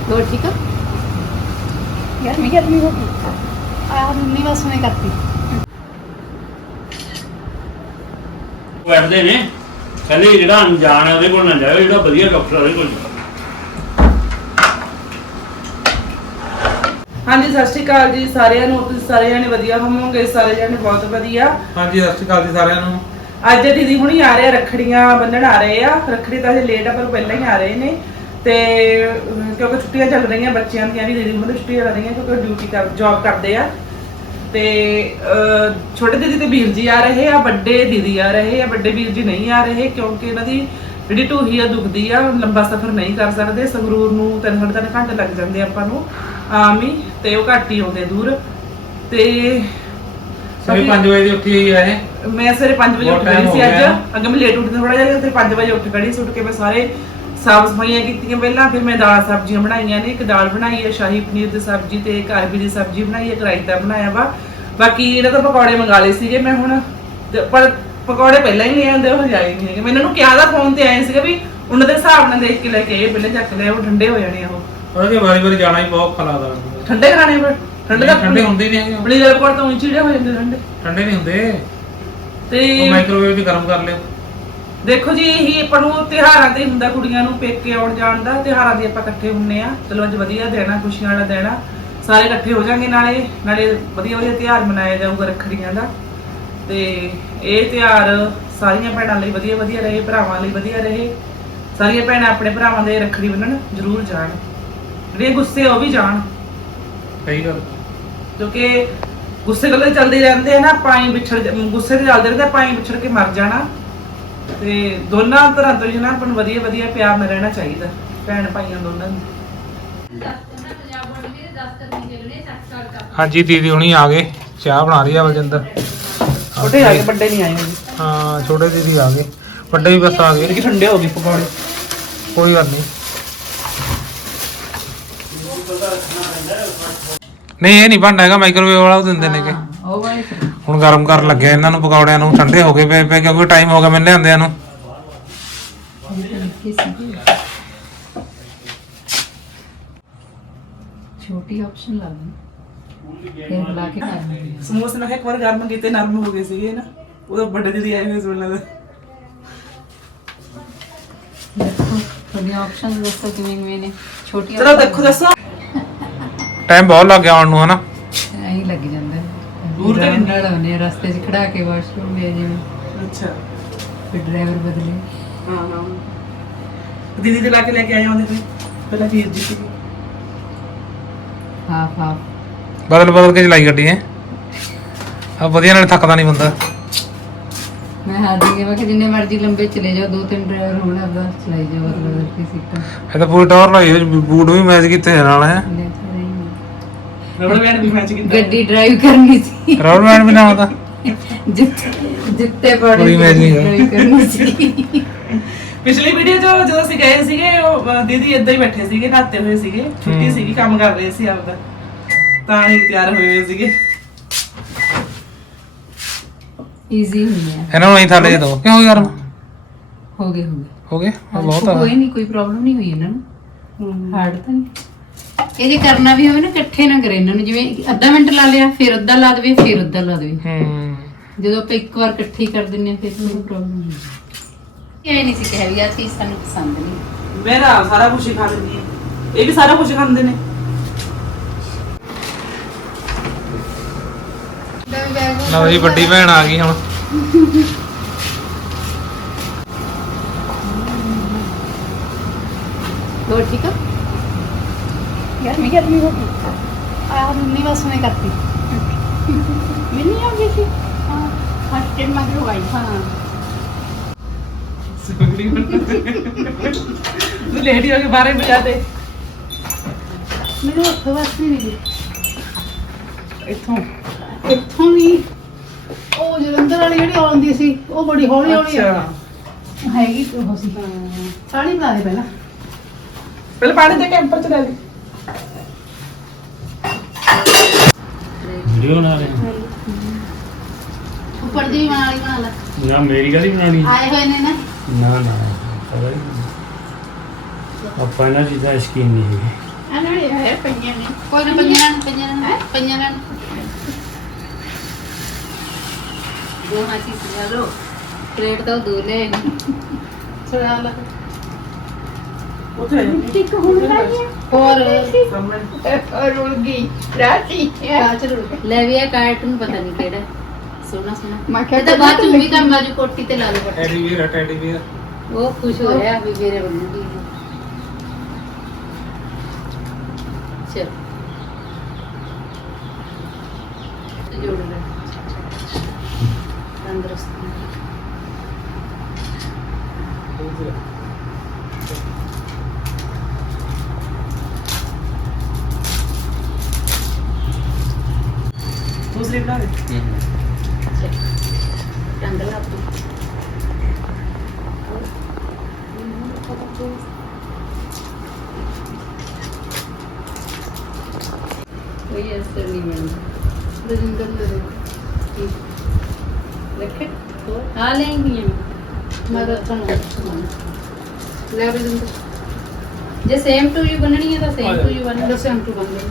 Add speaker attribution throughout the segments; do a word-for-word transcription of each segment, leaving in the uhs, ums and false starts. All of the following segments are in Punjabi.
Speaker 1: ਹੋਰ ਠੀਕ ਆ ਗਰਮੀ ਗਰਮੀ ਹੋ ਗਈ ਆ ਮੰਮੀ ਬਸ ਮੈਂ ਕਰਤੀ
Speaker 2: ਵੜਦੇ ਨੇ ਕਹਿੰਦੇ ਜਿਹੜਾ ਅਣਜਾਣ ਹੈ ਉਹਦੇ ਕੋਲ ਨਾ ਜਾਓ ਜਿਹੜਾ ਵਧੀਆ ਡਾਕਟਰ ਉਹਦੇ ਕੋਲ ਜਾਓ।
Speaker 3: ਹਾਂਜੀ ਸਤਿ ਸ਼੍ਰੀ ਅਕਾਲ ਜੀ ਸਾਰਿਆਂ ਨੂੰ। ਤੁਸੀਂ ਸਾਰੇ ਜਣੇ ਵਧੀਆ ਹੋਵੋਗੇ, ਸਾਰੇ ਜਣੇ ਬਹੁਤ ਵਧੀਆ।
Speaker 4: ਹਾਂਜੀ ਸਤਿ ਸ਼੍ਰੀ ਅਕਾਲ ਜੀ ਸਾਰਿਆਂ ਨੂੰ।
Speaker 3: ਅੱਜ ਦੀਦੀ ਹੁਣੀ ਆ ਰਹੇ ਆ, ਰੱਖੜੀਆਂ ਬੰਨਣ ਆ ਰਹੇ ਆ। ਰੱਖੜੀ ਤਾਂ ਅਜੇ ਲੇਟ ਆ ਪਰ ਪਹਿਲਾਂ ਹੀ ਆ ਰਹੇ ਨੇ ਤੇ ਕਿਉਂਕਿ ਛੁੱਟੀਆਂ ਚੱਲ ਰਹੀਆਂ ਬੱਚਿਆਂ ਦੀਆਂ ਵੀ। ਦੀਦੀ ਹੁਣੀ ਛੁੱਟੀਆਂ ਚੱਲ ਰਹੀਆਂ ਕਿਉਂਕਿ ਡਿਊਟੀ ਕਰ ਜੌਬ ਕਰਦੇ ਆ। ਤੇ ਛੋਟੇ ਦੀਦੀ ਤੇ ਵੀਰ ਜੀ ਆ ਰਹੇ ਆ, ਵੱਡੇ ਦੀਦੀ ਆ ਰਹੇ ਆ। ਵੱਡੇ ਵੀਰ ਜੀ ਨਹੀਂ ਆ ਰਹੇ ਕਿਉਂਕਿ ਇਹਨਾਂ ਦੀ ਜਿਹੜੀ ਢੂਹੀ ਆ ਦੁਖਦੀ ਆ, ਲੰਬਾ ਸਫ਼ਰ ਨਹੀਂ ਕਰ ਸਕਦੇ। ਸੰਗਰੂਰ ਨੂੰ ਤਿੰਨ ਸਾਢੇ ਤਿੰਨ ਘੰਟੇ ਲੱਗ ਜਾਂਦੇ ਆਪਾਂ ਨੂੰ ਆਮ ਹੀ, ਤੇ ਉਹ ਘੱਟ ਹੀ ਆਉਂਦੇ ਦੂਰ। ਤੇ
Speaker 4: ਸਵੇਰੇ ਪੰਜ ਵਜੇ ਦੀ ਉੱਠੀ ਹੋਈ ਹੈ ਇਹ।
Speaker 3: ਮੈਂ ਸਵੇਰੇ ਪੰਜ ਵਜੇ ਉੱਠ ਗਈ ਸੀ ਅੱਜ। ਅੱਗੇ ਮੈਂ ਲੇਟ ਉੱਠਦੀ ਥੋੜਾ ਜਿਹਾ, ਤੇ ਪੰਜ ਵਜੇ ਉੱਠ ਖੜੀ ਸੀ। ਉੱਠ ਕੇ ਮੈਂ ਸਾਰੇ ਸਾਫ ਸਫਾਈਆਂ ਕੀਤੀਆਂ ਪਹਿਲਾਂ। ਫਿਰ ਮੈਂ ਦਾਲ ਸਬਜ਼ੀਆਂ ਬਣਾਈਆਂ ਨੇ। ਇੱਕ ਦਾਲ ਬਣਾਈ ਹੈ ਸ਼ਾਹੀ ਪਨੀਰ ਦੀ ਸਬਜ਼ੀ, ਤੇ ਇੱਕ ਅਰਬੀ ਦੀ ਸਬਜ਼ੀ ਬਣਾਈ ਹੈ, ਇੱਕ ਰਾਇਤਾ ਬਣਾਇਆ ਵਾ। ਬਾਕੀ ਇਹਨਾਂ ਤੋਂ ਪਕੌੜੇ ਮੰਗਾ ਲਏ ਸੀਗੇ ਮੈਂ ਹੁਣ, ਪਰ ਪਕੌੜੇ ਪਹਿਲਾਂ ਹੀ ਲੈ ਆਉਂਦੇ, ਉਹ ਜਾਏ ਨਹੀਂ ਹੈਗੇ। ਮੈਂ ਇਹਨਾਂ ਨੂੰ ਕਿਹਾ ਦਾ ਫੋਨ ਤੇ ਆਏ ਸੀਗਾ ਵੀ ਉਹਨਾਂ ਦੇ ਹਿਸਾਬ ਨਾਲ ਦੇਖ ਕੇ ਲੈ ਕੇ ਆਏ, ਪਹਿਲੇ ਚੱਕ ਲਿਆ, ਉਹ ਠੰਡੇ ਹੋ ਜਾਣੇ ਆ। ਉਹ
Speaker 4: ਉਹਦੇ ਵਾਰੀ ਵਾਰੀ ਜਾਣਾ ਹੀ ਬਹੁਤ ਖਲਾਦਾ।
Speaker 3: ਠੰਡੇ ਖਾਣੇ ਪਰ ਠੰਡੇ ਤਾਂ
Speaker 4: ਠੰਡੇ ਹੁੰਦੇ ਨਹੀਂ ਹੈਗੇ।
Speaker 3: ਬੜੀ ਦੇਰ ਕੋਲ ਤਾਂ ਉਂਚੀ ਹੋ ਜਾਂਦੇ ਠੰਡੇ।
Speaker 4: ਠੰਡੇ ਨਹੀਂ ਹੁੰਦੇ
Speaker 3: ਤੇ
Speaker 4: ਮਾਈਕ੍ਰੋਵੇਵ 'ਚ ਗਰਮ ਕਰ ਲਿਓ।
Speaker 3: ਦੇਖੋ ਜੀ ਇਹੀ ਆਪਾਂ ਨੂੰ ਤਿਉਹਾਰਾਂ ਤੇ ਹੁੰਦਾ, ਕੁੜੀਆਂ ਨੂੰ ਪੇਕੇ ਆਉਣ ਜਾਣ ਦਾ। ਤਿਉਹਾਰਾਂ ਦੇ ਆਪਾਂ ਇਕੱਠੇ ਹੁੰਨੇ ਆ। ਚਲੋ ਅੱਜ ਵਧੀਆ ਦੇਣਾ, ਖੁਸ਼ੀਆਂ ਵਾਲਾ ਦੇਣਾ, ਸਾਰੇ ਇਕੱਠੇ ਹੋ ਜਾਣਗੇ। ਨਾਲੇ ਨਾਲੇ ਵਧੀਆ ਵਧੀਆ ਤਿਉਹਾਰ ਮਨਾਇਆ ਜਾਊਗਾ ਰੱਖੜੀਆਂ ਦਾ। ਤੇ ਇਹ ਤਿਉਹਾਰ ਸਾਰੀਆਂ ਭੈਣਾਂ ਲਈ ਵਧੀਆ ਵਧੀਆ ਰਹੇ, ਭਰਾਵਾਂ ਲਈ ਵਧੀਆ ਰਹੇ। ਸਾਰੀਆਂ ਭੈਣਾਂ ਆਪਣੇ ਭਰਾਵਾਂ ਦੇ ਰੱਖੜੀ ਬੰਨਣ ਜ਼ਰੂਰ ਜਾਣ। ਜਿਹੜੇ ਗੁੱਸੇ ਉਹ ਵੀ ਜਾਣ।
Speaker 4: ਸਹੀ ਗੱਲ।
Speaker 3: ਕਿਉਂਕਿ ਗੁੱਸੇ ਗੱਲੇ ਚੱਲਦੇ ਰਹਿੰਦੇ ਆ ਨਾ, ਪਾਣੀ ਵਿਛੜ ਗੁੱਸੇ ਤੇ ਚੱਲਦੇ ਰਹਿੰਦੇ, ਪਾਣੀ ਵਿਛੜ ਕੇ ਮਰ ਜਾਣਾ। ਤੇ ਦੋਨਾਂ ਤਰ੍ਹਾਂ ਤੋਂ ਜਿਹੜਾ ਆਪਾਂ ਨੂੰ ਵਧੀਆ ਵਧੀਆ ਪਿਆਰ ਨਾਲ ਰਹਿਣਾ ਚਾਹੀਦਾ, ਭੈਣ ਭਾਈਆਂ ਦੋਨਾਂ ਨੂੰ।
Speaker 4: ਹਾਂਜੀ ਦੀਦੀ ਹੁਣੀ ਆ ਗਏ, ਚਾਹ ਬਣਾ ਰਹੀ ਆ ਬਲਜਿੰਦਰ।
Speaker 3: ਛੋਟੇ ਆ ਗਏ, ਵੱਡੇ ਨਹੀਂ ਆਏ ਜੀ।
Speaker 4: ਹਾਂ ਛੋਟੇ ਦੀਦੀ ਆ ਗਏ, ਵੱਡੇ ਵੀ ਬਸ ਆ ਗਏ।
Speaker 3: ਕਿ ਠੰਡੇ ਹੋ ਗਏ ਪਕੌੜੇ।
Speaker 4: ਕੋਈ ਗੱਲ ਨਹੀਂ। ਨਹੀਂ ਇਹ ਨਹੀਂ ਬਣਦਾ ਹੈਗਾ, ਮਾਈਕ੍ਰੋਵੇਵ ਵਾਲਾ ਉਹ ਦਿੰਦੇ ਨੇ ਕਿ ਹੁਣ ਗਰਮ ਕਰਨ ਲੱਗਿਆ ਇਹਨਾਂ ਨੂੰ ਪਕੌੜਿਆਂ ਨੂੰ। ਠੰਡੇ ਹੋ ਗਏ ਪਏ ਪਏ ਕਿਉਂਕਿ ਟਾਈਮ ਹੋ ਗਿਆ ਮੈਨੂੰ ਲਿਆਂਦਿਆਂ ਨੂੰ।
Speaker 1: ਛੋਟੀ ਆਪਸ਼ਨ ਲਾ ਦੇ ਫਿਰ ਲਾ ਕੇ ਕਰਨੀ।
Speaker 3: ਸਮੋਸੇ ਮੈਂ ਇੱਕ ਵਾਰ ਗਰਮ ਕੀਤੇ, ਨਰਮ ਹੋ ਗਏ ਸੀਗੇ ਨਾ। ਉਹਦਾ ਵੱਡੇ ਦੀਦੀ ਆਏ ਹੋਏ ਸੁਣ ਲੱਗਦਾ।
Speaker 1: ਦੇਖੋ ਤੁਹਾਡੀ ਆਪਸ਼ਨ ਦੱਸੋ ਕਿਵੇਂ ਕਿਵੇਂ ਨੇ। ਛੋਟੀ
Speaker 3: ਚਲੋ ਦੇਖੋ ਦੱਸੋ।
Speaker 4: ਟਾਈਮ ਬਹੁਤ ਲੱਗ ਗਿਆ ਆਉਣ ਨੂੰ ਹਨਾ।
Speaker 1: ਐਂ ਲੱਗ ਜਾਂਦਾ
Speaker 3: ਦੂਰ ਤਾਂ
Speaker 1: ਨਾਲ ਆਉਂਦੇ ਰਸਤੇ 'ਚ ਖੜਾ ਕੇ ਵਾਸ਼ਰੂਮ ਲੈ ਜਿਵੇਂ।
Speaker 3: ਅੱਛਾ
Speaker 1: ਫਿਰ ਡਰਾਈਵਰ ਬਦਲੇ।
Speaker 3: ਹਾਂ ਹਾਂ ਦੀਦੀ ਦੇ ਲਾ ਕੇ ਲੈ ਕੇ ਆਏ ਹੁੰਦੇ ਫਿਰ ਪਹਿਲਾਂ ਵੀਰ ਜੀ ਸੀ।
Speaker 1: ਹਾਫ ਹਾਫ
Speaker 4: ਬਦਲ ਬਦਲ ਕੇ ਚਲਾਈ ਗੱਡੀ ਹੈ ਆ ਵਧੀਆ, ਨਾਲ ਥੱਕਦਾ ਨਹੀਂ ਬੰਦਾ।
Speaker 1: ਮੈਂ ਹੱਦ ਗਈ ਮੈਂ ਕਿ ਜਿੰਨੇ ਮਰਜ਼ੀ ਲੰਬੇ ਚਲੇ ਜਾਓ, ਦੋ ਤਿੰਨ ਡਰਾਈਵਰ ਹੋਣ ਆਪਦਾ ਚਲਾਈ ਜਾਓ ਬਦਲ ਬਦਲ ਕੇ ਸੀਟਾਂ।
Speaker 4: ਇਹ ਤਾਂ ਪੂਰੀ ਟੌਰ ਲਾਈ ਹੋਈ, ਬੂਟ ਵੀ ਮੈਚ ਕੀਤੇ ਨਾਲ ਹੈ।
Speaker 3: ਰਬੜ ਬੈਂਡ ਵੀ ਮੈਚ ਕੀਤਾ।
Speaker 1: ਗੱਡੀ ਡਰਾਈਵ ਕਰਨੀ ਸੀ,
Speaker 4: ਰਬੜ ਬੈਂਡ ਵੀ ਨਾ ਹੁੰਦਾ।
Speaker 1: ਜਿੱਤੇ ਜਿੱਤੇ ਪੜੇ
Speaker 4: ਪੂਰੀ ਮੈਚਿੰਗ
Speaker 1: ਡਰਾਈਵ ਕਰਨੀ ਸੀ।
Speaker 3: ਪਿਛਲੀ ਵੀਡੀਓ 'ਚ ਜਦੋਂ ਅਸੀਂ ਗਏ ਸੀਗੇ, ਉਹ ਦੀਦੀ ਏਦਾਂ ਹੀ ਬੈਠੇ ਸੀਗੇ, ਨਹਾਤੇ ਹੋਏ ਸੀਗੇ, ਛੁੱਟੀ ਸੀਗੀ, ਕੰਮ ਕਰ ਰਹੇ ਸੀ ਆਪਦਾ, ਤਾਂ ਹੀ ਤਿਆਰ ਹੋਏ ਹੋਏ ਸੀਗੇ।
Speaker 1: ਈਜ਼ੀ ਹੁੰਦੀ ਆ।
Speaker 4: ਇਹਨਾਂ ਨੂੰ ਨਹੀਂ ਥੱਲੇ ਜੇ ਦੋ ਕਿਉਂ ਯਾਰ।
Speaker 1: ਹੋ ਗਏ ਹੋ ਗਏ
Speaker 4: ਹੋ ਗਏ ਬਹੁਤ ਆ।
Speaker 1: ਕੋਈ ਨਹੀਂ, ਕੋਈ ਪ੍ਰੋਬਲਮ ਨਹੀਂ ਹੋਈ ਇਹਨਾਂ ਨੂੰ। ਹਾਰਡ ਤਾਂ ਨਹੀਂ। ਇਹ ਜੇ ਕਰਨਾ ਵੀ ਹੋਵੇ ਨਾ ਇਕੱਠੇ ਨਾ ਕਰੇ ਇਹਨਾਂ ਨੂੰ। ਜਿਵੇਂ ਅੱਧਾ ਮਿੰਟ ਲਾ ਲਿਆ, ਫਿਰ ਅੱਧਾ ਲਾ ਦੇਵੇ, ਫਿਰ ਅੱਧਾ ਲਾ ਦੇਵੇ।
Speaker 4: ਹੂੰ
Speaker 1: ਜਦੋਂ ਆਪਾਂ ਇੱਕ ਵਾਰ ਇਕੱਠੇ ਕਰ ਦਿੰਨੇ ਆ ਫਿਰ ਕੋਈ ਪ੍ਰੋਬਲਮ ਨਹੀਂ। ਇਹ ਨਹੀਂ ਸੀ ਕਿ ਵੀ ਆ ਚੀਜ਼ ਸਾਨੂੰ ਪਸੰਦ ਨਹੀਂ।
Speaker 3: ਮੇਰਾ ਸਾਰਾ ਕੁਝ ਹੀ ਖਾ ਲੈਂਦੀ ਹੈ, ਇਹ ਵੀ ਸਾਰਾ ਕੁਝ ਖਾਂਦੇ ਨੇ।
Speaker 4: ਲਓ ਜੀ ਵੱਡੀ ਭੈਣ ਆ ਗਈ ਹੁਣ।
Speaker 1: ਹੋਰ ਠੀਕ ਆ ਗਰਮੀ ਗਰਮੀ ਹੋ ਗਈ ਆ ਮੰਮੀ ਬਸ ਮੈਂ ਕਰਤੀ। ਮੈਨੇ ਆ ਗਈ ਸੀ ਹਾਂ ਫਸਟ ਟਾਈਮ ਮੈਂ ਗਈ ਹਾਂ
Speaker 3: ਤੂੰ ਲੇਡੀ ਹੋ ਕੇ ਬਾਰੇ ਬਜਾ ਦੇ।
Speaker 1: ਮੈਨੂੰ ਉੱਥੇ ਵਾਸਤੇ ਨਹੀਂ ਗਈ
Speaker 3: ਇੱਥੋਂ
Speaker 1: ਇੱਥੋਂ ਵੀ। ਉਹ ਜਲੰਧਰ ਵਾਲੀ ਜਿਹੜੀ ਆਉਂਦੀ ਸੀ ਉਹ ਬੜੀ ਹੌਲੀ ਹੌਲੀ ਆ ਹੈਗੀ। ਉਹ ਸੀ ਪਾਣੀ ਬਣਾ ਦੇ ਪਹਿਲਾਂ।
Speaker 3: ਪਹਿਲਾਂ ਪਾਣੀ ਦੇ ਕੈਂਪਰ ਚ ਲੈ ਲਈ।
Speaker 2: ਵੀਡੀਓ ਬਣਾ ਰਹੇ
Speaker 1: ਉੱਪਰ ਦੀ ਬਣਾ ਲਈ ਬਣਾ ਲੈ।
Speaker 2: ਨਾ ਮੇਰੀ ਕਾਹਦੀ ਬਣਾਉਣੀ
Speaker 1: ਆਏ ਹੋਏ ਨੇ ਨਾ।
Speaker 2: ਨਾ ਨਾ ਪਤਾ ਹੀ ਨਹੀਂ। ਆਪਾਂ ਇਹਨਾਂ ਚੀਜ਼ਾਂ ਸ਼ੌਕੀਨ ਨਹੀਂ ਹੈਗੇ।
Speaker 1: ਨਾਲੇ ਹੈ ਪਈਆਂ ਨੇ
Speaker 5: ਕੋਈ ਨਾ ਪੰਜਾਂ ਨਾਲ ਪੰਜਾਂ ਨਾਲ ਪੰਜਾਂ ਨਾਲ ਦੋ ਹਾਂ ਚੀਜ਼ ਲੈ ਲਓ ਪਲੇਟ ਤਾਂ ਦੋ ਲੈ
Speaker 1: ਛੜਾ ਲਾ
Speaker 3: ਉੱਥੇ
Speaker 1: ਟਿਕ ਹੁਣ ਲਾਈਏ
Speaker 5: ਹੋਰ
Speaker 3: ਸਾਹਮਣੇ
Speaker 1: ਰੁਲ ਗਈ ਰਾਤੀ
Speaker 5: ਚਲੋ ਲੈ ਵੀ ਆ ਕਾਰਟੂਨ ਪਤਾ ਨਹੀਂ ਕਿਹੜਾ ਸੋਨਾ ਸੋਨਾ
Speaker 1: ਮੈਂ
Speaker 5: ਇਹ ਤਾਂ ਬਾਅਦ ਚ ਵੀ ਕੰਮ ਬਾਜੂ ਕੋਟੀ ਤੇ ਲਾ ਲਓ
Speaker 4: ਟੈਡੀ ਵੀਰ ਟੈਡੀ ਵੀਰ
Speaker 5: ਉਹ ਖੁਸ਼ ਹੋ ਰਿਹਾ ਵੀ ਮੇਰੇ ਬਣੂਗੀ ਚਲ ਜੋੜ ਲੈ ਤੰਦਰੁਸਤ
Speaker 3: ਦੂਸਰੀ ਬਣਾ ਦੇ
Speaker 5: ਰੰਗ ਲਾ ਤੂੰ ਕੋਈ ਅਸਰ ਨਹੀਂ ਬਣਦਾ
Speaker 1: ਰਜਿੰਦਰ ਦੇ
Speaker 5: ਰੱਖੇ ਆ ਲੈਂਗੀ
Speaker 1: ਮੈਂ ਰੱਖਣ ਲੈ ਰਜਿੰਦਰ
Speaker 5: ਜੇ ਸੇਮ ਟੂ ਯੂ ਬਣਨੀ ਹੈ ਤਾਂ ਸੇਮ ਟੂ ਯੂ ਬਣ
Speaker 1: ਦੱਸੇ ਹਮ ਟੂ ਬੰਦੇ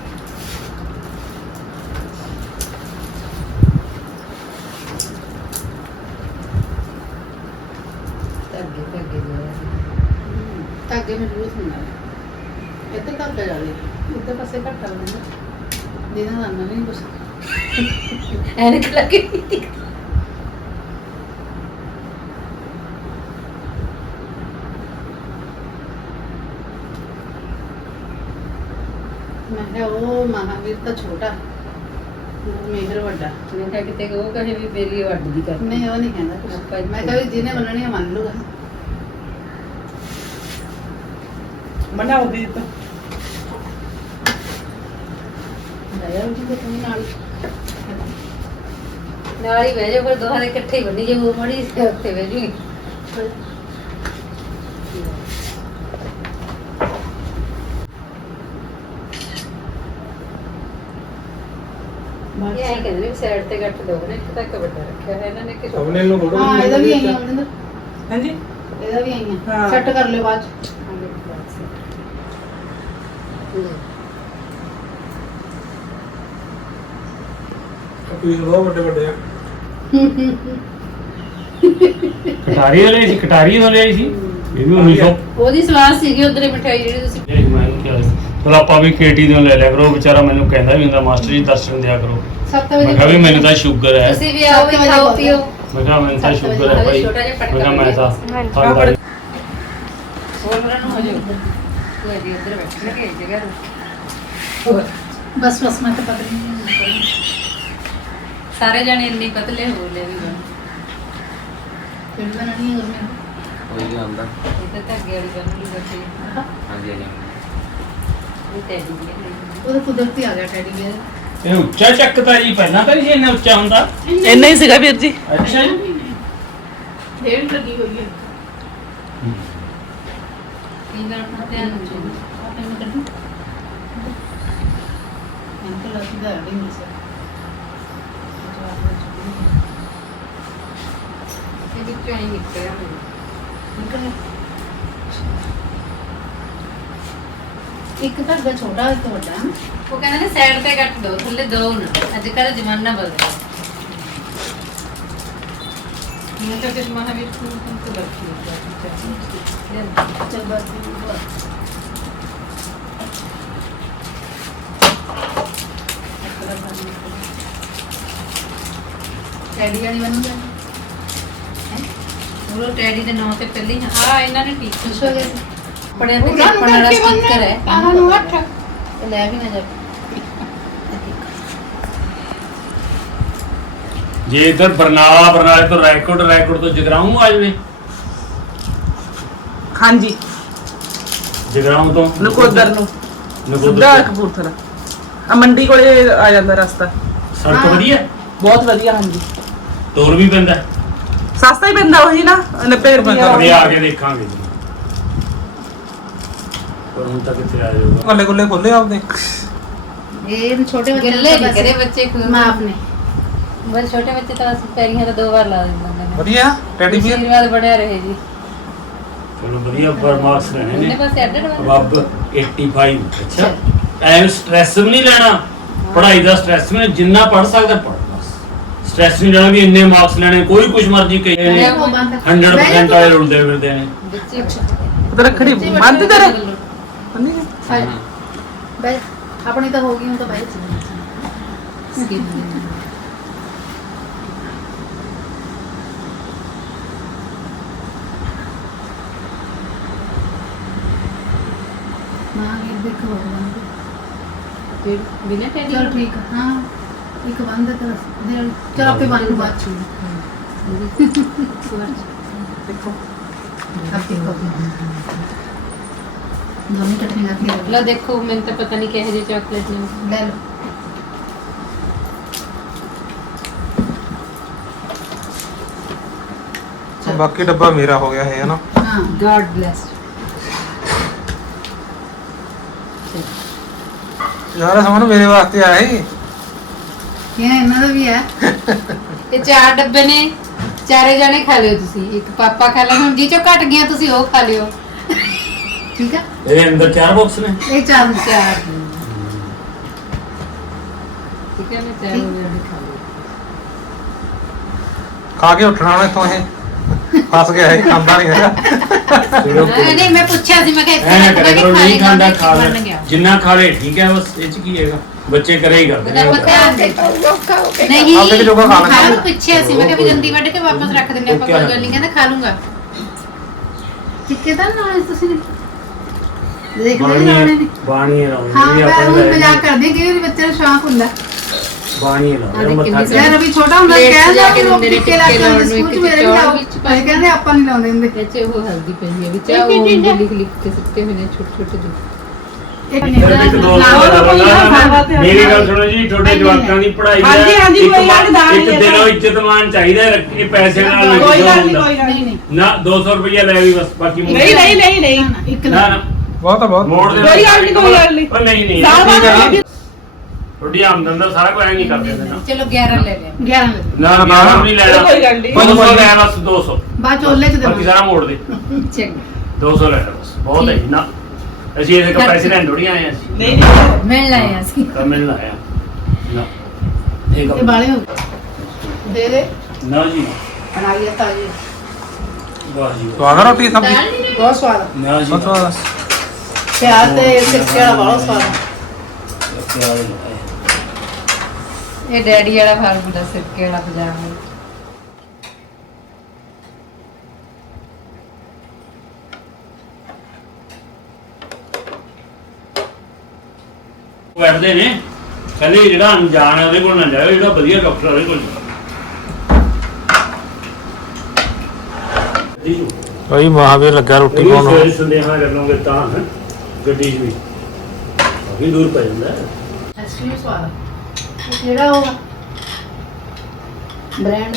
Speaker 5: ਅੱਗੇ ਅੱਗੇ
Speaker 1: ਧਾਗੇ ਮਜ਼ਬੂਤ ਹੁੰਦਾ ਹੈ ਇੱਥੇ ਘੱਟ ਜਾਵੇ ਇੱਧਰ ਪਾਸੇ ਘੱਟ ਆਉਂਦਾ ਜਿਹਨਾਂ ਦਾ ਨਾ ਨਹੀਂ ਕੁਛ
Speaker 5: ਐਨਕ ਲੱਗੀ
Speaker 1: ਮੈਂ ਕਿਹਾ ਉਹ ਮਹਾਵੀਰ ਤਾਂ ਛੋਟਾ ਉਹ ਮੇਹਰ ਵੱਡਾ
Speaker 5: ਮੈਂ ਕਿਹਾ ਕਿਤੇ ਉਹ ਕਹੇ ਵੀ ਮੇਰੀ ਵੱਡ ਦੀ ਕਰ
Speaker 1: ਨਹੀਂ ਉਹ ਨਹੀਂ ਕਹਿੰਦਾ ਕੁਛ। ਮੈਂ ਕਿਹਾ ਵੀ ਜਿਹਨੇ ਮੰਨਣੀ ਹੈ ਮੰਨ ਲੂਗਾ
Speaker 3: ਬਣਾਉਂਦੀ ਤਾਂ
Speaker 1: ਦਇਆ ਉਹ ਜੀ ਕੋਈ ਨਾਲ
Speaker 5: ਨਾਲ ਹੀ ਬਹਿ ਜਾ ਫਿਰ ਦੋਹਾਂ ਦੇ ਇਕੱਠੇ ਹੀ ਬੰਨੀ ਜੇ ਉਹ ਮੜੀ ਉੱਥੇ ਬਹਿ ਜੂਗੀ ਇਹ ਆਈ ਕਹਿੰਦੇ ਵੀ ਸਾਈਡ ਤੇ ਗੱਠ ਦੋ ਨੇ ਇੱਕ ਤੱਕ ਵੱਡਾ ਰੱਖਿਆ ਹੈ ਇਹਨਾਂ ਨੇ ਕਿ
Speaker 4: ਸਭਨੇ ਨੂੰ ਫੋਟੋ
Speaker 1: ਹਾਂ ਇਹਦਾ ਵੀ ਆਈਆਂ ਉਹਦੇ
Speaker 3: ਹਾਂਜੀ
Speaker 1: ਇਹਦਾ ਵੀ ਆਈਆਂ
Speaker 3: ਹਾਂ।
Speaker 1: ਸੈੱਟ ਕਰ ਲਿਓ ਬਾਅਦ ਚ
Speaker 4: ਪੀਸ ਬਹੁਤ ਵੱਡੇ ਵੱਡੇ ਆ
Speaker 2: ਕਟਾਰੀ ਵਾਲੇ ਸੀ ਕਟਾਰੀ ਵਾਲੇ ਆਈ ਸੀ ਇਹ ਵੀ ਉੱਨੀ ਸੌ
Speaker 5: ਉਹਦੀ ਸਵਾਦ ਸੀਗੀ ਉਧਰੇ ਮਠਾਈ ਜਿਹੜੀ ਤੁਸੀਂ
Speaker 2: ਇਹ ਮੈਂ ਕਿਹਾ ਚਲ ਆਪਾਂ ਵੀ ਕੇਟੀ ਤੋਂ ਲੈ ਲਿਆ ਕਰੋ ਵਿਚਾਰਾ ਮੈਨੂੰ ਕਹਿੰਦਾ ਵੀ ਹੁੰਦਾ ਮਾਸਟਰ ਜੀ ਦਰਸ਼ਨ ਦਿਆ ਕਰੋ
Speaker 1: ਸੱਤ ਵਜੇ
Speaker 2: ਮੈਂ ਕਿਹਾ ਵੀ ਮੈਨੂੰ ਤਾਂ ਸ਼ੂਗਰ ਹੈ
Speaker 5: ਤੁਸੀਂ ਵੀ ਆਓ ਵੀ ਖਾਓ ਪੀਓ
Speaker 2: ਮੈਂ ਕਿਹਾ ਮੈਨੂੰ ਤਾਂ ਸ਼ੂਗਰ ਹੈ ਭਾਈ ਮੈਂ ਕਿਹਾ ਮੈਂ ਤਾਂ ਖਾਂਦਾ ਨਹੀਂ।
Speaker 5: ਹੋਰ ਉਹਨਾਂ ਨੂੰ ਹੋ ਜਾਊ ਲੈ ਜੀ ਉਧਰ ਬੈਠ ਲਗੇ ਜਗ੍ਹਾ ਨੂੰ
Speaker 1: ਬਸ ਬਸ ਮੈਂ ਤਾਂ ਪਤਾ ਨਹੀਂ
Speaker 5: ਸਾਰੇ ਜਣੇ ਇੰਨੇ ਪਤਲੇ ਹੋ ਲੈ ਵੀ ਬਣ
Speaker 1: ਫਿਰ ਬਣਾਣੀ ਹੈ ਉਹਨੇ
Speaker 6: ਕੋਈ ਨਹੀਂ ਆਉਂਦਾ
Speaker 5: ਇਹ ਤਾਂ ਅੱਗੇ ਵਾਲੀ ਬਣ ਲਈ ਬੱਚੇ
Speaker 6: ਹਾਂਜੀ ਹਾਂਜੀ
Speaker 5: ਇਹ ਟੈਡੀ ਵੀ ਹੈ
Speaker 1: ਉਹਦਾ ਕੁਦਰਤੀ ਆ ਗਿਆ ਟੈਡੀ ਬੀਅਰ
Speaker 2: ਇਹ ਉੱਚਾ ਚੱਕਦਾ ਜੀ ਪਹਿਲਾਂ ਤਾਂ ਨਹੀਂ ਸੀ ਇੰਨਾ ਉੱਚਾ ਹੁੰਦਾ
Speaker 3: ਇੰਨਾ ਹੀ ਸੀਗਾ ਵੀਰ ਜੀ
Speaker 2: ਅੱਛਾ ਜੀ
Speaker 1: ਡੇਢ ਲੱਗੀ ਹੋਈ ਹੈ
Speaker 5: ਇਹ ਗੱਲ ਆਪਣਾ ਧਿਆਨ ਰੱਖੋ
Speaker 1: ਆਪੇ ਮੈਂ ਕੱਢੂ ਮੈਂ ਤਾਂ ਲੱਗੀ ਦਾ ਨਹੀਂ ਸਰ
Speaker 5: ਇਹ ਵਿੱਚੋਂ ਹੀ ਨਿਕਲਿਆ ਹੋਇਆ
Speaker 1: ਇੱਕ ਧਾਗਾ ਛੋਟਾ ਇੱਕ ਵੱਡਾ ਹੈ
Speaker 5: ਉਹ ਕਹਿੰਦੇ ਨੇ ਸਾਈਡ ਤੇ ਕੱਟ ਦੋ ਥੱਲੇ ਦੋ ਨਾ ਅੱਜ ਕੱਲ੍ਹ ਜ਼ਮਾਨਾ ਬਦਲ ਗਿਆ ਮੈਂ ਤਾਂ ਕਿਸ ਮਹਾਵੀਰ ਨੂੰ ਤੋਂ ਰੱਖੀ ਹੈ
Speaker 1: ਚਲ ਬਸ ਟੈਡੀ ਵਾਲੀ ਬਣੂਗਾ
Speaker 5: ਉਹ ਟੈਡੀ ਦੇ ਨਾਂ ਤੇ ਪਹਿਲੇ ਹੀ ਆ ਇਹਨਾਂ ਨੇ ਠੀਕ
Speaker 1: ਖੁਸ਼ ਹੋ ਗਏ
Speaker 5: ਪੜਿਆ ਤੇ ਕੱਪਣ ਵਾਲਾ ਸਟicker ਹੈ
Speaker 1: ਕਾਹਾਂ ਨੂੰ ਅੱਠ
Speaker 5: ਇਹ ਲੈ ਵੀ ਨਾ ਜਾ
Speaker 2: ਜੇ ਇਧਰ ਬਰਨਾਲਾ ਬਰਨਾਲੇ ਤੋਂ ਰਾਏਕੋਟ ਰਾਏਕੋਟ ਤੋਂ ਜਗਰਾਉਂ ਆ ਜਵੇ
Speaker 3: ਹਾਂਜੀ
Speaker 2: ਜਗਰਾਉਂ ਤੋਂ
Speaker 3: ਨਕੋਦਰ ਨੂੰ
Speaker 2: ਨਕੋਦਰ
Speaker 3: ਸਿੱਧਾ
Speaker 2: ਤੋਂ।
Speaker 3: ਕਪੂਰਥਲਾ ਆ ਮੰਡੀ ਕੋਲੇ ਆ ਜਾਂਦਾ ਰਸਤਾ
Speaker 2: ਸੜਕ ਵਧੀਆ
Speaker 3: ਬਹੁਤ ਵਧੀਆ ਹਾਂਜੀ
Speaker 2: ਟੋਲ ਵੀ ਪੈਂਦਾ
Speaker 3: ਸਸਤਾ ਹੀ ਪੈਂਦਾ ਉਹੀ ਨਾ ਨੱਬੇ
Speaker 2: ਕਦੇ
Speaker 3: ਰੁਪਏ
Speaker 2: ਆ ਕੇ ਦੇਖਾਂਗੇ ਪਰ ਹੁਣ ਤੱਕ ਕਿੱਥੇ ਆ ਜਾਊਗਾ
Speaker 4: ਗੱਲੇ ਗੁੱਲੇ ਖੋਲੇ ਆਪਦੇ
Speaker 1: ਇਹ ਛੋਟੇ ਬੱਚੇ
Speaker 5: ਗੱਲੇ ਨਹੀਂ ਕਰੇ ਬੱਚੇ ਖੂਬ
Speaker 1: ਮਾਂ ਆਪਣੇ
Speaker 5: ਬਸ ਛੋਟੇ ਬੱਚੇ ਤਾਂ ਅਸੀਂ ਪੈਰੀਆਂ ਤਾਂ ਦੋ ਵਾਰ ਲਾ ਦਿੰਦੇ ਨੇ
Speaker 4: ਵਧੀਆ ਟੈਡੀ ਵੀਰ
Speaker 5: ਆਸ਼ੀਰਵਾਦ ਬਣਿਆ ਰਹੇ ਜੀ
Speaker 2: ਚਲੋ ਵਧੀਆ ਪਰ ਮਾਰਕਸ ਲੈਣੇ
Speaker 5: ਉਹਨੇ
Speaker 2: ਨੇ
Speaker 5: ਬਸ ਐਡਡ
Speaker 2: ਅਬਵ ਪਚਾਸੀ। ਅੱਛਾ ਐਵੇਂ ਸਟ੍ਰੈਸ ਵੀ ਨਹੀਂ ਲੈਣਾ, ਪੜ੍ਹਾਈ ਦਾ ਸਟ੍ਰੈਸ ਵੀ ਨਹੀਂ, ਜਿੰਨਾ ਪੜ੍ਹ ਸਕਦਾ ਪੜ੍ਹ ਬਸ। ਸਟ੍ਰੈਸ ਨਹੀਂ ਲੈਣਾ ਵੀ ਇੰਨੇ ਮਾਰਕਸ ਲੈਣੇ, ਕੋਈ ਕੁਝ ਮਰਜ਼ੀ ਕਹੇ ਨੇ
Speaker 1: ਉਹ ਬੰਦ
Speaker 2: ਸੌ ਪਰਸੈਂਟ ਵਾਲੇ ਰੁਲਦੇ ਫਿਰਦੇ ਨੇ।
Speaker 5: ਬੱਚੇ
Speaker 3: ਤੇ ਰੱਖੜੀ ਬੰਦ ਕਰ
Speaker 1: ਹਾਏ ਬਈ ਆਪਣੀ ਤਾਂ ਹੋ ਗਈ ਹੁਣ ਤਾਂ ਬਾਈ ਮਾਂ ਇਹ ਦੇਖੋ ਬੰਦ
Speaker 5: ਬਿਨਾ ਟੈਡੀ
Speaker 1: ਚਲ ਠੀਕ ਆ, ਹਾਂ ਇੱਕ ਬੰਦ ਕਰ ਦੇ ਚਲ ਆਪੇ ਬੰਦ ਬਾਅਦ ਚ
Speaker 3: ਦੇਖੋ
Speaker 1: ਆਪੇ ਕੋ ਦੋਨੋਂ ਚਟਨੀ ਲਾ ਕੇ
Speaker 5: ਲਾ ਦੇਖੋ ਮੈਨੂੰ ਤਾਂ ਪਤਾ ਨਹੀਂ ਕਿਹੋ ਜਿਹੇ ਚਾਕਲੇਟ ਨੇ
Speaker 1: ਲੈ ਲਓ
Speaker 4: ਬਾਕੀ ਡੱਬਾ ਮੇਰਾ ਹੋ ਗਿਆ ਹੈ ਨਾ।
Speaker 1: ਹਾਂ
Speaker 5: ਗॉड ब्लेस
Speaker 4: ਯਾਰ ਸਮਾਨ ਮੇਰੇ ਵਾਸਤੇ ਆਇਆ ਸੀ।
Speaker 1: ਇਹ ਇਹਨਾਂ ਦਾ ਵੀ ਹੈ
Speaker 5: ਇਹ ਚਾਰ ਡੱਬੇ ਨੇ, ਚਾਰੇ ਜਣੇ ਖਾ ਲਿਓ ਤੁਸੀਂ। ਇੱਕ ਪਾਪਾ ਖਾ ਲੈਣ, ਹੁਣ ਜੀ ਚੋਂ ਘਟ ਗਿਆ ਤੁਸੀਂ ਉਹ ਖਾ ਲਿਓ।
Speaker 1: ਠੀਕ ਆ
Speaker 2: ਇਹਦੇ ਅੰਦਰ ਚਾਰ ਬਾਕਸ ਨੇ।
Speaker 1: ਇਹ ਚਾਰ
Speaker 5: ਚਾਰ ਠੀਕ ਹੈ ਮੈਂ ਚਾਰ ਜਣੇ ਖਾ ਲਿਓ।
Speaker 4: ਖਾ ਕੇ ਉੱਠਣਾ ਨਾ ਇੱਥੋਂ ਇਹ ਫਸ ਗਿਆ ਇਹ ਖਾਂਦਾ ਨਹੀਂ ਹੈਗਾ।
Speaker 2: ਚਲੋ
Speaker 5: ਨਹੀਂ ਨਹੀਂ ਮੈਂ ਪੁੱਛਿਆ ਸੀ ਮੈਂ ਕਿਹਾ
Speaker 2: ਐ ਨਾ
Speaker 5: ਇੱਥੇ
Speaker 2: ਕਰਿਆ ਕਰੋ,
Speaker 5: ਖਾ
Speaker 2: ਨਹੀਂ ਖਾਂਦਾ
Speaker 5: ਲੇਗਾ
Speaker 2: ਖਾ
Speaker 5: ਬਣ
Speaker 2: ਲੈ,
Speaker 5: ਗਿਆ।
Speaker 2: ਜਿੰਨਾ ਖਾ ਲੇ ਠੀਕ ਹੈ, ਬਸ ਇਹ ਚ ਕੀ ਹੈਗਾ, ਬੱਚੇ ਕਰੇ ਹੀ ਕਰਦੇ
Speaker 5: ਉਹਦਾ
Speaker 2: ਨੇ।
Speaker 5: ਪਤਾ ਨਹੀਂ
Speaker 4: ਆਪੇ ਕਿ ਜੋਗਾ ਖਾ ਲੈਂਦਾ।
Speaker 5: ਖਾਣ ਨੂੰ ਪੁੱਛਿਆ ਸੀ ਮੈਂ ਕਿਹਾ ਵੀ ਗੰਦੀ ਵੱਢ ਕੇ ਵਾਪਸ ਰੱਖ ਦਿੰਦੇ ਆਪਾਂ, ਕੋਈ ਗੱਲ ਨਹੀਂ, ਕਹਿੰਦਾ ਖਾ ਲੂੰਗਾ।
Speaker 1: ਚਿੱਕੇ ਤਾਂ ਨਾ ਤੁਸੀਂ ਦੇਖ ਲੈ
Speaker 2: ਬਾਣੀ
Speaker 1: ਲਾਉਣੇ ਨੇ
Speaker 2: ਬਾਣੀ ਲਾਉਂਦੇ
Speaker 1: ਹਾਂ
Speaker 2: ਨੇ
Speaker 1: ਮੈਂ ਉਹ
Speaker 2: ਆਪਣੇ
Speaker 1: ਮਜ਼ਾਕ ਕਰਦੀ ਕਿ ਉਹਦੇ ਬੱਚੇ ਨੂੰ ਸ਼ੌਂਕ ਹੁੰਦਾ
Speaker 2: ਬਾਣੀ
Speaker 5: ਆਹ
Speaker 2: ਲਾਉਂਦੇ
Speaker 5: ਦੇਖ
Speaker 2: ਮੱਥਾ
Speaker 5: ਕਿੰਨੀ
Speaker 1: ਯਾਰ ਅਭੀ ਛੋਟਾ ਹੁੰਦਾ
Speaker 5: ਪਲੇਟ
Speaker 1: ਕਹਿ
Speaker 5: ਸਜਾ
Speaker 1: ਜਾ
Speaker 5: ਕੇ
Speaker 1: ਕੇ
Speaker 5: ਦਿੰਦੇ ਨੇ,
Speaker 1: ਟਿੱਕੇ ਲਾ ਕੇ
Speaker 5: ਟਿੱਕੇ ਲਾਉਣ ਨੂੰ,
Speaker 1: ਸਕੂਲ ਚ
Speaker 5: ਇੱਕ
Speaker 1: ਮੇਰੇ ਵੀ
Speaker 5: ਚੌਲ
Speaker 1: ਲਾਓ
Speaker 5: ਵਿੱਚ ਪਾ
Speaker 1: ਭਾਈ ਕਹਿੰਦੇ ਆਪਾਂ ਨਹੀਂ ਲਾਉਂਦੇ ਹੁੰਦੇ
Speaker 5: ਵਿੱਚ ਉਹ ਹਲਦੀ ਪਈ ਹੈ ਵਿੱਚ ਉਹ ਉਂਗਲੀ ਲਿਖ ਲਿਖ ਕੇ ਸਿੱਟੇ ਹੋਏ ਨੇ ਛੋਟੇ ਛੋਟੇ ਜਿਹੇ।
Speaker 1: ਇੱਕ
Speaker 2: ਇੱਕ ਦੋ ਮੇਰੀ ਗੱਲ ਸੁਣੋ ਜੀ, ਛੋਟੇ ਜਵਾਕਾਂ ਦੀ ਪੜ੍ਹਾਈ ਦਾ
Speaker 3: ਹਾਂਜੀ, ਹਾਂਜੀ,
Speaker 2: ਇੱਕ
Speaker 3: ਕੋਈ ਗੱਲ ਨਹੀਂ,
Speaker 2: ਇੱਕ ਦਿਨੋਂ ਇੱਜ਼ਤਮਾਨ ਚਾਹੀਦਾ, ਰੱਖੀ ਪੈਸੇ ਨਾਲ ਨਹੀਂ
Speaker 3: ਕੋਈ ਗੱਲ ਨਹੀਂ
Speaker 2: ਹੁੰਦਾ।
Speaker 3: ਕੋਈ ਗੱਲ
Speaker 1: ਨਹੀਂ
Speaker 3: ਨਹੀਂ
Speaker 1: ਨਹੀਂ
Speaker 2: ਨਾ ਦੋ ਸੌ ਰੁਪਇਆ ਲੈ ਵੀ ਬਸ, ਬਾਕੀ ਮੁੜ
Speaker 3: ਨਹੀਂ ਨਹੀਂ ਨਹੀਂ ਨਹੀਂ
Speaker 1: ਇੱਕ
Speaker 2: ਨਾ ਨਾ
Speaker 4: ਬਹੁਤ ਆ ਬਹੁਤ।
Speaker 2: ਮੋੜ ਦੇ
Speaker 3: ਕੋਈ ਗੱਲ ਨਹੀਂ, ਕੋਈ ਗੱਲ ਨਹੀਂ।
Speaker 2: ਉਹ ਨਹੀਂ ਨਹੀਂ
Speaker 3: ਸਾਰਾ
Speaker 2: ਠੀਕ ਹੈ
Speaker 3: ਬਾਤ
Speaker 2: ਜੀ। ਤੁਹਾਡੀ ਆਮਦਨ ਦਾ ਸਾਰਾ ਕੁਝ ਐਂ ਨਹੀਂ ਕਰਦੇ ਨੇ ਨਾ
Speaker 5: ਚਲੋ ਗਿਆਰਾਂ ਲੈ ਲਿਆ।
Speaker 1: ਗਿਆਰਾਂ ਵਜੇ
Speaker 2: ਨਾ ਨਾ ਨਾ ਨਹੀਂ ਲੈਣਾ,
Speaker 3: ਕੋਈ ਗੱਲ ਨਹੀਂ।
Speaker 2: ਦੋ ਸੌ ਲੈ ਬਸ, ਦੋ ਸੌ
Speaker 1: ਬਾਅਦ ਚ ਉਹਲੇ ਚ
Speaker 2: ਬਾਕੀ
Speaker 1: ਦੇ
Speaker 2: ਸਾਰਾ ਮੋੜ ਦੇ,
Speaker 5: ਚੰਗਾ
Speaker 2: ਦੋ ਸੌ ਲੈ ਲੈ ਬਸ, ਬਹੁਤ ਹੈ ਜੀ। ਨਾ ਅਸੀਂ ਇਹਦੇ ਕੋਲ ਪੈਸੇ ਲੈਣ ਥੋੜੀ ਆਏ ਅਸੀਂ,
Speaker 3: ਨਹੀਂ ਨਹੀਂ
Speaker 5: ਮਿਲ ਲਾਇਆ ਸੀ।
Speaker 2: ਤਾਂ ਮਿਲਣ ਆਇਆ ਨਾ ਇਹ
Speaker 1: ਇਹ
Speaker 2: ਗੱਲ
Speaker 1: ਬਾਲੇ ਹੋ ਦੇ ਦੇ
Speaker 2: ਨਾ ਜੀ
Speaker 1: ਬਣਾਈ ਆ ਤਾਜੀ
Speaker 2: ਵਾਹ ਜੀ ਵਾਹ।
Speaker 4: ਸਵਾਦ ਆ ਰੋਟੀ ਸਬਜ਼ੀ
Speaker 1: ਬਹੁਤ ਸਵਾਦ
Speaker 2: ਨਾ ਜੀ
Speaker 4: ਬਹੁਤ ਸਵਾਦ ਆ।
Speaker 1: ਪਿਆਰ ਤੇ ਸਿਰਕੇ ਵਾਲਾ ਬਹੁਤ ਸਵਾਦ
Speaker 2: ਪਿਆਰ ਲਾਇਆ।
Speaker 5: ਇਹ ਡੈਡੀ ਵਾਲਾ ਫਾਰਮੂਲਾ ਸਿਰਕੇ ਵਾਲਾ ਪਜਾਮਾ।
Speaker 2: ਉਹ ਬੈਠਦੇ ਨੇ ਕਹਿੰਦੇ ਜਿਹੜਾ ਅਣਜਾਣ ਹੈ ਉਹਦੇ ਕੋਲ ਨਾ ਜਾਓ, ਜਿਹੜਾ ਵਧੀਆ ਡਾਕਟਰ ਉਹਦੇ ਕੋਲ ਜਾਓ। ਜੀ
Speaker 4: ਭਾਈ ਮਹਾਵੀਰ ਲੱਗਾ ਰੋਟੀ
Speaker 2: ਉਹ
Speaker 4: ਖਾਣ
Speaker 2: ਸਵੇਰੇ ਸੰਦੇਹਾ ਕਰ ਲਓਗੇ ਤਾਂ ਹੈਂ, ਗੱਡੀ 'ਚ ਵੀ ਕਾਫੀ ਦੂਰ ਪੈ ਜਾਂਦਾ ਹੈ।
Speaker 1: ਐਸਟ੍ਰੀਮ ਸਵਾਦ ਇਹ ਕਿਹੜਾ ਹੋਗਾ ਬ੍ਰਾਂਡ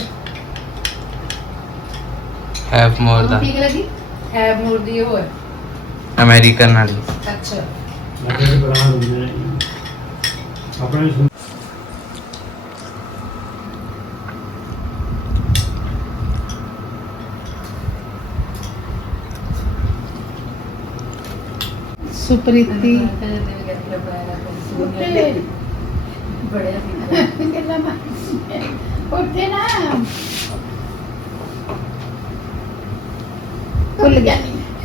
Speaker 6: ਹੈਵ ਮੋਰ ਦਾ
Speaker 1: ਠੀਕ ਲੱਗੀ
Speaker 5: ਹੈ ਮੋਰ ਦੀ ਉਹ ਹੈ।
Speaker 6: ਅਮਰੀਕਨ ਵਾਲੀ।
Speaker 5: ਅੱਛਾ
Speaker 2: ਮੈਂ ਕਿਹਾ ਬਣਾ ਹੁੰਦੇ ਨੇ ਆਪਣੇ ਸੁਣ-
Speaker 1: ਸੁਪਰੀਤੀ
Speaker 5: ਬੜਿਆ
Speaker 1: ਗੱਲਾਂ ਉੱਠੇ ਨਾ ਭੁੱਲ ਗਿਆ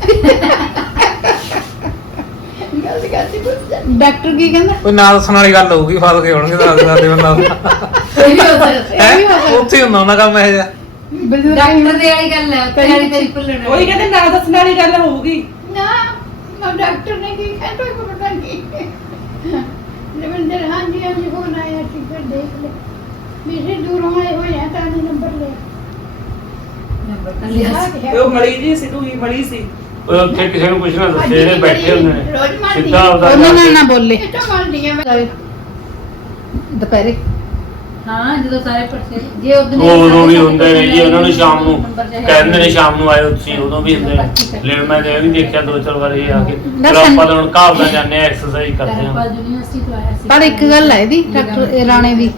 Speaker 1: ਡਾਕਟਰ ਕੀ ਕਹਿੰਦਾ
Speaker 4: ਕੋਈ ਨਾ ਦੱਸਣ ਵਾਲੀ ਗੱਲ ਹੋਊਗੀ, ਫਸ ਗਏ ਹੋਣਗੇ ਦੱਸ ਦੱਸਦੇ ਬੰਦਾ
Speaker 1: ਇਹ ਵੀ ਹੋ ਸਕਦਾ ਇਹ ਵੀ ਹੋ
Speaker 4: ਹੈ
Speaker 1: ਸਕਦਾ
Speaker 4: ਉੱਥੇ ਹੀ ਹੁੰਦਾ ਉਹਨਾਂ ਕੰਮ ਇਹ ਜਿਹਾ।
Speaker 1: ਬਜ਼ੁਰਗ
Speaker 5: ਡਾਕਟਰ ਦੇ ਵਾਲੀ ਗੱਲ ਹੈ, ਉੱਥੇ ਵਾਲੀ ਤੇਰੀ ਭੁੱਲਣ
Speaker 3: ਕੋਈ ਕਹਿੰਦੇ ਨਾ ਦੱਸਣ ਵਾਲੀ ਗੱਲ ਹੋਊਗੀ।
Speaker 1: ਨਾ ਮੈਂ ਡਾਕਟਰ ਨੇ ਕੀ ਕਹਿੰਦਾ ਕੋਈ ਪਤਾ ਨਹੀਂ ਨਵਿੰਦਰ ਹਾਂਜੀ ਹਾਂਜੀ ਫੋਨ ਆਇਆ ਸੀ ਫਿਰ ਦੇਖ ਲੈ ਮੇਰੇ ਦੂਰੋਂ ਆਏ ਹੋਏ ਆ ਤਾਂ ਨੰਬਰ ਲਿਆ
Speaker 5: ਨੰਬਰ ਤਾਂ ਲਿਆ ਸੀ।
Speaker 3: ਤੇ ਉਹ ਮਲੀ ਜੀ ਸੀ, ਤੂੰ ਹੀ ਮਲੀ ਸੀ।
Speaker 2: ਉਹ ਉੱਥੇ ਕਿਸੇ ਨੂੰ ਕੁਛ ਨਾ ਦੱਸੇ, ਇਹਦੇ ਬੈਠੇ ਹੁੰਦੇ ਨੇ
Speaker 1: ਰੋਜ਼ ਮਾਰਦੀ
Speaker 2: ਸਿੱਧਾ ਉਹਦਾ
Speaker 1: ਉਹਨਾਂ ਨਾਲ ਨਾ ਬੋਲੇ ਇਹ ਤਾਂ ਮਾਰਦੀ ਆ ਮੈਂ ਦੁਪਹਿਰੇ
Speaker 5: ਹਾਂ ਜਦੋਂ ਸਾਰੇ ਪਰਚੇ
Speaker 1: ਜੇ ਉਦੋਂ
Speaker 2: ਉਹ ਉਦੋਂ ਵੀ ਹੁੰਦੇ ਨੇ ਜੀ, ਉਹਨਾਂ ਨੂੰ ਸ਼ਾਮ ਨੂੰ ਕਹਿੰਦੇ ਨੇ ਸ਼ਾਮ ਨੂੰ ਆਇਓ ਤੁਸੀਂ, ਉਦੋਂ ਵੀ ਹੁੰਦੇ ਨੇ। ਲੇਕਿਨ ਮੈਂ ਇਹ ਵੀ ਦੇਖਿਆ ਦੋ ਚਾਰ ਵਾਰ ਇਹ ਆ ਕੇ ਚਲੋ ਆਪਾਂ ਤਾਂ ਹੁਣ ਘਰ ਦਾ ਜਾਂਦੇ ਆ, ਐਕਸਰਸਾਈਜ਼ ਕਰਦੇ ਹਾਂ।
Speaker 5: ਯੂਨੀਵਰਸਿਟੀ ਤੋਂ ਆਇਆ ਸੀ।
Speaker 1: ਪਰ ਇੱਕ ਗੱਲ ਹੈ ਇਹਦੀ ਡਾਕਟਰ ਇਹ ਰਾਣੇ ਦੀ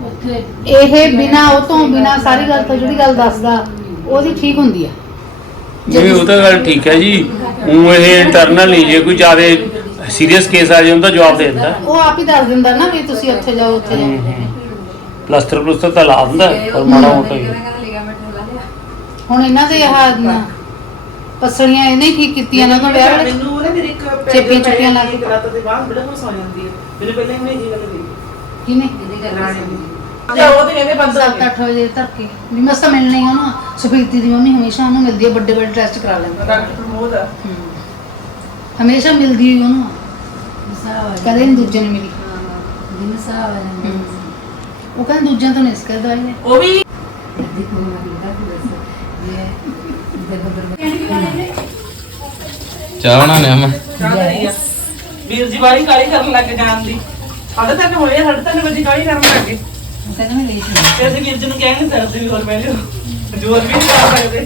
Speaker 5: ਉੱਥੇ
Speaker 1: ਇਹ ਬਿਨਾ ਉਹ ਤੋਂ ਬਿਨਾ ਸਾਰੀ ਗੱਲ ਤੋਂ ਜਿਹੜੀ ਗੱਲ ਦੱਸਦਾ ਉਹਦੀ ਠੀਕ ਹੁੰਦੀ ਆ
Speaker 2: ਨਹੀਂ ਉਹ ਤਾਂ ਗੱਲ ਠੀਕ ਹੈ ਜੀ ਉਹ ਇਹ ਇੰਟਰਨਲ ਨਹੀਂ ਜੇ ਕੋਈ ਜ਼ਿਆਦਾ ਸੀਰੀਅਸ ਕੇਸ ਆ ਜਾਏ ਉਹਦਾ ਜਵਾਬ ਦੇ ਦਿੰਦਾ
Speaker 1: ਉਹ ਆਪ ਹੀ ਦੱਸ ਦਿੰਦਾ ਨਾ ਵੀ ਤੁਸੀਂ ਉੱਥੇ ਜਾਓ ਉੱਥੇ ਜਾਓ
Speaker 2: ਪਲਸਟਰ ਪਲਸਟਰ ਤਾਂ ਲਾ ਦਿੰਦਾ ਪਰ ਮਾੜਾ ਮੋਟਾ ਹੀ
Speaker 1: ਹੁਣ ਇਹਨਾਂ ਦੇ ਆਹ ਨਾ ਪਸਲੀਆਂ ਇਹਨੇ ਹੀ ਠੀਕ ਕੀਤੀਆਂ ਨਾ ਤਾਂ ਵਿਆਹ ਵੇਲੇ
Speaker 3: ਮੈਨੂੰ ਉਹਨੇ ਮੇਰੀ ਇੱਕ
Speaker 1: ਚੇਪੀਆਂ ਚੁੱਪੀਆਂ ਲਾ ਕੇ।
Speaker 3: ਰਾਤ ਦੇ ਬਾਅਦ ਬੜਾ ਕੁਝ ਹੋ ਜਾਂਦੀ ਹੈ ਮੈਨੂੰ ਪਹਿਲਾਂ ਹੀ ਇਹ ਗੱਲ ਕਹੀ
Speaker 1: ਕਿਨੇ
Speaker 3: ਤੇ ਉਹ ਤੇ ਕਹਿੰਦੇ ਬੰਦ
Speaker 1: ਸੱਤ ਅੱਠ ਵਜੇ ਤੱਕ ਵੀ ਮਸਾ ਮਿਲਣੀ ਉਹਨੂੰ ਸੁਪੀਤੀ ਦੀ ਮੰਮੀ ਹਮੇਸ਼ਾ ਉਹਨੂੰ ਮਿਲਦੀ ਹੈ ਵੱਡੇ ਵੱਡੇ ਟੈਸਟ ਕਰਾ ਲੈਂਦਾ
Speaker 3: ਡਾਕਟਰ ਪ੍ਰਮੋਦ ਆ
Speaker 1: ਹਮੇਸ਼ਾ ਮਿਲਦੀ ਹੋਈ ਉਹਨੂੰ ਕਦੇ ਨਹੀਂ ਦੂਜੇ ਨੂੰ ਮਿਲੀ ਉਹ ਕਹਿੰਦੇ ਦੂਜਿਆਂ ਤੋਂ ਨਹੀਂ ਇਸ ਕਰਦਾ ਇਹ
Speaker 3: ਉਹ ਵੀ
Speaker 6: ਚਾਹ ਬਣਾਉਣੇ ਆ ਮੈਂ
Speaker 3: ਚਾਹ ਰਹੀ ਆ ਵੀਰ ਜੀ ਵਾਲੀ ਕਾਲੀ ਕਰਨ ਲੱਗ ਜਾਣ ਦੀ ਸਾਢੇ ਤਿੰਨ ਹੋਏ ਆ, ਸਾਢੇ ਤਿੰਨ ਵਜੇ ਕਾਲੀ ਕਰਨ ਲੱਗ ਗਏ
Speaker 1: ਕਹਿੰਦਾ ਮੈਂ ਲੇਟ
Speaker 3: ਤੇ ਅਸੀਂ ਵੀਰ ਜੀ ਨੂੰ ਕਹਿ ਨਹੀਂ ਸਕਦੇ ਵੀ ਹੋਰ ਪਹਿਲੇ ਜੋਰ ਵੀ ਨਹੀਂ ਕਰ ਸਕਦੇ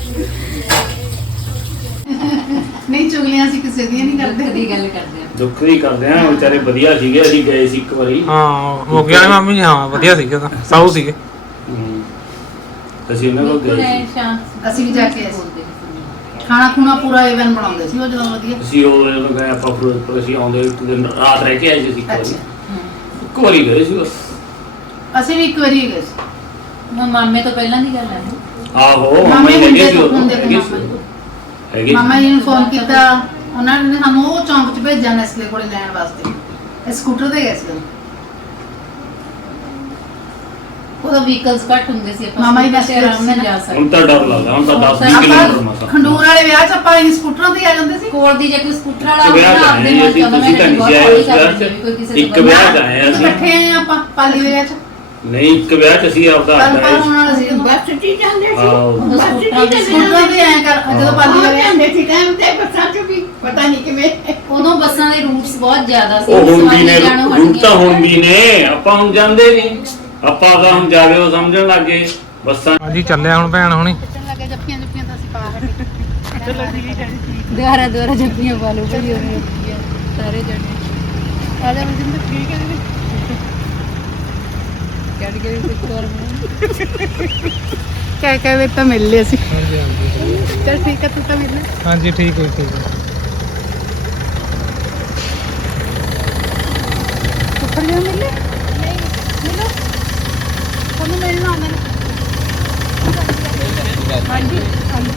Speaker 1: ਨਹੀਂ ਚੁਗਲੀਆਂ ਸੀ ਕਿਸੇ ਦੀਆਂ ਨਹੀਂ ਕਰਦੇ
Speaker 5: ਦੀ ਗੱਲ ਕਰਦੇ ਆ
Speaker 2: ਦੁੱਖ ਵੀ ਕਰਦੇ ਆ ਵਿਚਾਰੇ ਵਧੀਆ ਸੀਗੇ ਅਸੀਂ ਗਏ ਸੀ ਇੱਕ ਵਾਰੀ
Speaker 4: ਹਾਂ ਹੋ ਗਿਆ ਨੇ ਮਾਮੀ ਜੀ, ਹਾਂ ਵਧੀਆ ਸੀਗੇ ਤਾਂ ਸਾਊ ਸੀਗੇ
Speaker 2: ਹਮ, ਅਸੀਂ ਉਹਨਾਂ ਕੋਲ ਗਏ ਸੀ
Speaker 1: ਅਸੀਂ ਵੀ ਜਾ ਕੇ ਆਏ ਸੀ। ਖਾਣਾ ਖੁਣਾ ਪੂਰਾ ਇਵਨ ਬਣਾਉਂਦੇ ਸੀ ਉਹ ਜਦੋਂ ਵਧੀਆ
Speaker 2: ਅਸੀਂ ਉਹ ਜਦੋਂ ਗਏ ਆਪਾਂ ਫਿਰੋਜ਼ਪੁਰ ਅਸੀਂ ਆਉਂਦੇ ਇੱਕ ਦਿਨ ਰਾਤ ਰਹਿ ਕੇ ਆਏ ਸੀ ਅਸੀਂ ਇੱਕ ਵਾਰੀ
Speaker 1: ਅੱਛਾ
Speaker 2: ਇੱਕ ਵਾਰੀ ਗਏ ਸੀ ਬਸ
Speaker 1: ਅਸੀਂ ਵੀ ਇੱਕ ਵਾਰੀ ਗਏ ਸੀ
Speaker 5: ਮਾਮੇ ਤੋਂ ਪਹਿਲਾਂ ਦੀ ਗੱਲ ਹੈ
Speaker 2: ਆਹੋ ਮਾਮਾ
Speaker 1: ਮਾਮੇ
Speaker 2: ਹੀ
Speaker 1: ਹੁੰਦੇ
Speaker 2: ਹੈਗੇ ਸੀ
Speaker 1: ਤੋਂ
Speaker 2: ਉਦੋਂ,
Speaker 1: ਹੁੰਦੇ
Speaker 2: ਹੈਗੇ
Speaker 1: ਤੋਂ
Speaker 2: ਸੀ
Speaker 1: ਮਾਮਾ
Speaker 2: ਉਦੋਂ। ਹੈਗੇ ਸੀ।
Speaker 1: ਮਾਮਾ ਜੀ ਨੂੰ ਫੋਨ ਕੀਤਾ ਉਹਨਾਂ ਨੇ ਸਾਨੂੰ ਉਹ ਚੌਂਕ 'ਚ ਭੇਜਿਆ ਨੈਸਲੇ ਕੋਲੇ ਲੈਣ ਵਾਸਤੇ ਇਹ ਸਕੂਟਰ ਤੇ ਗਏ ਸੀ ਉਹ।
Speaker 5: ਉਹਦਾ ਵਹੀਕਲਸ ਘੱਟ ਹੁੰਦੇ ਸੀ ਆਪਾਂ
Speaker 1: ਮਾਮਾ ਹੀ
Speaker 5: scooter
Speaker 1: ਬਸ
Speaker 5: ਤੇ ਆਰਾਮ ਨਾਲ ਜਾ ਸਕਦੇ
Speaker 2: ਹੁਣ ਤਾਂ ਡਰ ਲੱਗਦਾ ਹੁਣ ਤਾਂ ਦਸ ਵੀਹ ਕਿਲੋਮੀਟਰ ਮਸਾ
Speaker 1: ਆਪਾਂ ਖੰਡੂਰ ਵਾਲੇ ਵਿਆਹ 'ਚ ਆਪਾਂ ਇਹ ਸਕੂਟਰਾਂ ਤੇ ਆ ਜਾਂਦੇ ਸੀ
Speaker 5: ਕੋਲ ਦੀ ਜੇ ਕੋਈ ਸਕੂਟਰ ਵਾਲਾ
Speaker 2: ਇੱਕ ਵਿਆਹ
Speaker 5: ਹੋਵੇ ਨਾ ਆਪਦੇ
Speaker 2: ਜਾਏ
Speaker 5: ਮਨ
Speaker 2: ਅਸੀਂ
Speaker 5: ਚ
Speaker 2: ਤੁਸੀਂ ਤਾਂ ਨਹੀਂ ਆਏ ਉਸ ਵਿਆਹ 'ਚ ਇੱਕ ਵਿਆਹ ਜਾਏ
Speaker 1: ਇੱਕ
Speaker 2: ਅਸੀਂ
Speaker 1: ਇਕੱਠੇ ਆਏ ਆਪਾਂ ਪਾਲੀ ਵਿਆਹ 'ਚ
Speaker 2: ਨਹੀਂ ਇੱਕ ਵਿਆਹ 'ਚ ਅਸੀਂ ਆਪਦਾ
Speaker 1: ਪਰ
Speaker 2: ਆਇਆ
Speaker 1: ਪਰ ਹੁਣ ਵਾਲਾ ਸੀ
Speaker 7: ਬੱਸ ਚ ਜਾਂਦੇ ਸੀ
Speaker 2: ਆਹੋ
Speaker 5: ਸਕੂਟਰਾਂ ਦੇ
Speaker 1: ਸਕੂਟਰਾਂ ਤੇ ਆਏ ਕਰ ਜਦੋਂ ਪਾਲੀ
Speaker 7: ਪਾਲੀ
Speaker 1: ਵਿਆਹ
Speaker 7: ਜਾਂਦੇ ਸੀ ਟਾਈਮ ਤੇ ਬੱਸਾਂ ਚ ਵੀ ਪਤਾ ਨਹੀਂ ਕਿਵੇਂ
Speaker 5: ਉਦੋਂ ਬੱਸਾਂ ਦੇ ਰੂਟਸ ਬਹੁਤ ਜ਼ਿਆਦਾ ਸੀ
Speaker 2: ਉਹ ਹੁਣ ਵੀ
Speaker 5: ਸਵਾਰੀਆਂ
Speaker 2: ਨੇ
Speaker 5: ਜਾਣੋਂ ਹਟ
Speaker 2: ਰੂਟ ਤਾਂ
Speaker 5: ਗਈਆਂ।
Speaker 2: ਹੁਣ ਵੀ ਨੇ ਆਪਾਂ ਹੁਣ ਜਾਂਦੇ ਨਹੀਂ ਆਪਾਂ ਤਾਂ ਹੁਣ ਜਾਵੇ ਉਹ ਸਮਝਣ ਲੱਗੇ ਬੱਸਾਂ
Speaker 4: ਹਾਂਜੀ ਚੱਲਿਆ ਹੁਣ ਭੈਣ ਹੁਣੀ
Speaker 1: ਚੱਲਣ ਲੱਗੇ ਜੱਫੀਆਂ ਜੁੱਫੀਆਂ ਤਾਂ ਅਸੀਂ ਪਾ ਹਟੇ ਚਲੋ ਠੀਕ ਹੈ
Speaker 5: ਦੁਆਰਾ ਦੁਆਰਾ ਜੱਫੀਆਂ ਪਾ ਲਓ ਬੜੀ ਹੋਣੀ ਸਾਰੇ ਜਣੇ
Speaker 1: ਆ ਜਾ ਮਜਿੰਦਰ ਠੀਕ ਹੈ ਜੀ
Speaker 5: ਕੱਢ ਕੇ ਵੀ ਕੋਰ
Speaker 1: ਕਹਿ ਕਹਿ ਵੇ ਤਾਂ ਮਿਲ ਲਿਆ ਸੀ
Speaker 4: ਹਾਂਜੀ ਹਾਂਜੀ
Speaker 1: ਚਲ ਠੀਕ ਹੈ ਤੂੰ ਤਾਂ ਮਿਲ ਲੈ
Speaker 4: ਹਾਂਜੀ ਠੀਕ ਹੋਈ ਠੀਕ ਹੈ